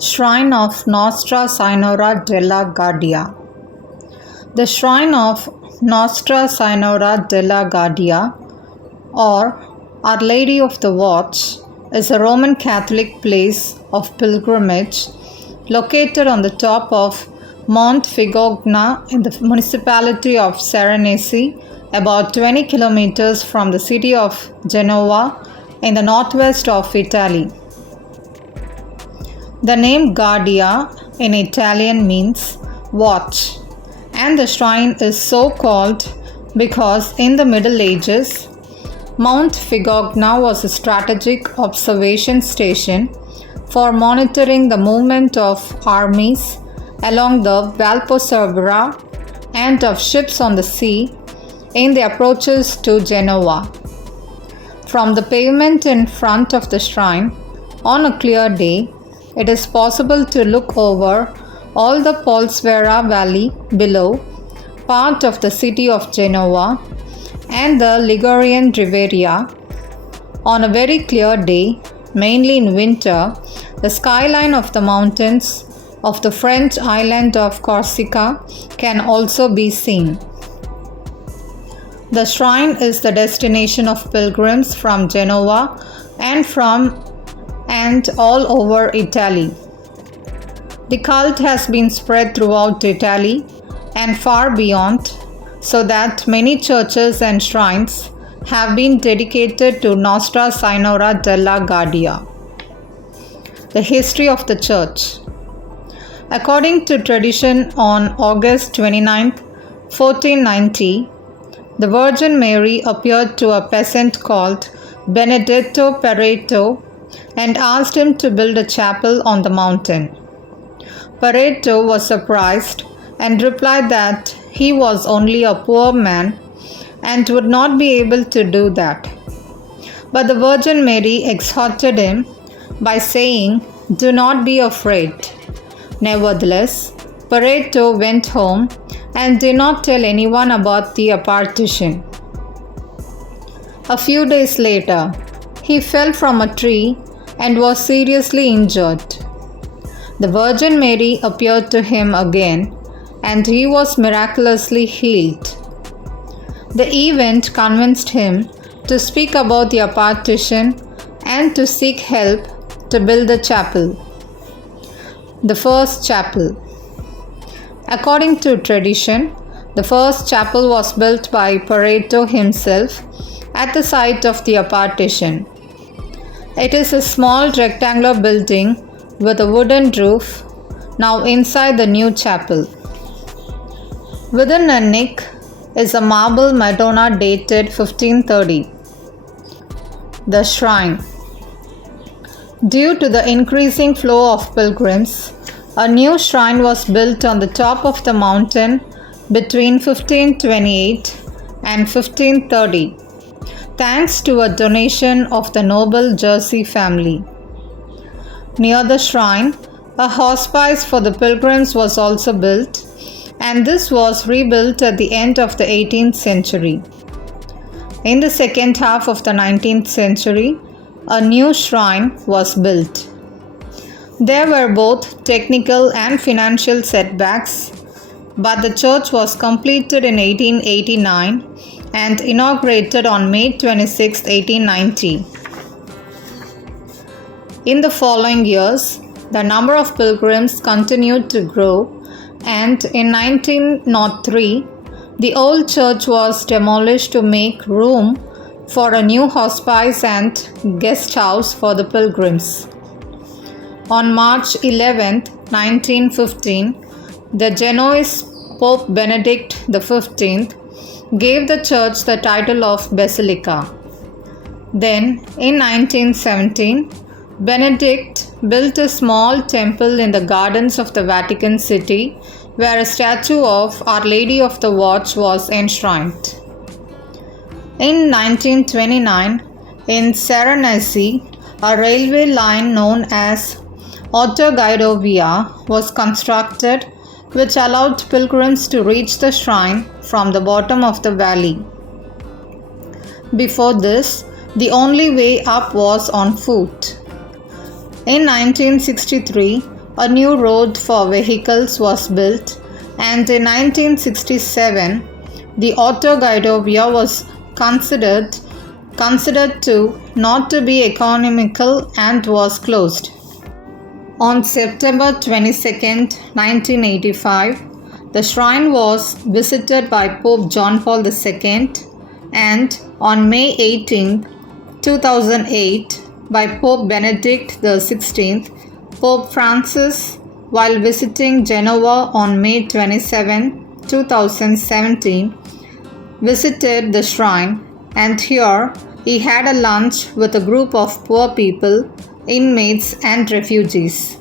Shrine of Nostra Signora Della Guardia. The Shrine of Nostra Signora Della Guardia, or Our Lady of the Watch, is a Roman Catholic place of pilgrimage located on the top of Mount Figogna in the municipality of Serenesi, about 20 kilometers from the city of Genoa in the northwest of Italy. The name Guardia in Italian means watch, and the shrine is so called because in the Middle Ages, Mount Figogna was a strategic observation station for monitoring the movement of armies along the Valposovera and of ships on the sea in the approaches to Genoa. From the pavement in front of the shrine, on a clear day, it is possible to look over all the Polsvera Valley below, part of the city of Genoa, and the Ligurian Riviera. On a very clear day, mainly in winter, the skyline of the mountains of the French island of Corsica can also be seen. The shrine is the destination of pilgrims from Genoa and all over Italy. The cult has been spread throughout Italy and far beyond, so that many churches and shrines have been dedicated to Nostra Signora della Guardia. The history of the church. According to tradition, on August 29, 1490, the Virgin Mary appeared to a peasant called Benedetto Pareto and asked him to build a chapel on the mountain. Pareto was surprised and replied that he was only a poor man and would not be able to do that. But the Virgin Mary exhorted him by saying, "Do not be afraid." Nevertheless, Pareto went home and did not tell anyone about the apparition. A few days later, he fell from a tree and was seriously injured. The Virgin Mary appeared to him again, and he was miraculously healed. The event convinced him to speak about the apparition and to seek help to build the chapel. The first chapel. According to tradition, the first chapel was built by Pareto himself at the site of the apparition. It is a small rectangular building with a wooden roof, now inside the new chapel. Within a niche is a marble Madonna dated 1530. The shrine. Due to the increasing flow of pilgrims, a new shrine was built on the top of the mountain between 1528 and 1530, thanks to a donation of the noble Jersey family. Near the shrine, a hospice for the pilgrims was also built, and this was rebuilt at the end of the 18th century. In the second half of the 19th century, a new shrine was built. There were both technical and financial setbacks, but the church was completed in 1889 and inaugurated on May 26, 1890. In the following years, the number of pilgrims continued to grow, and in 1903, the old church was demolished to make room for a new hospice and guest house for the pilgrims. On March 11, 1915, the Genoese Pope Benedict XV gave the church the title of Basilica. Then, in 1917, Benedict built a small temple in the gardens of the Vatican City, where a statue of Our Lady of the Watch was enshrined. In 1929, in Serenesi, a railway line known as Autoguidovia was constructed, which allowed pilgrims to reach the shrine from the bottom of the valley. Before this, the only way up was on foot. In 1963, a new road for vehicles was built, and in 1967, the Autoguido Via was considered to not to be economical and was closed. On September 22, 1985, the shrine was visited by Pope John Paul II, and on May 18, 2008, by Pope Benedict XVI. Pope Francis, while visiting Genoa on May 27, 2017, visited the shrine, and here he had a lunch with a group of poor people, inmates, and refugees.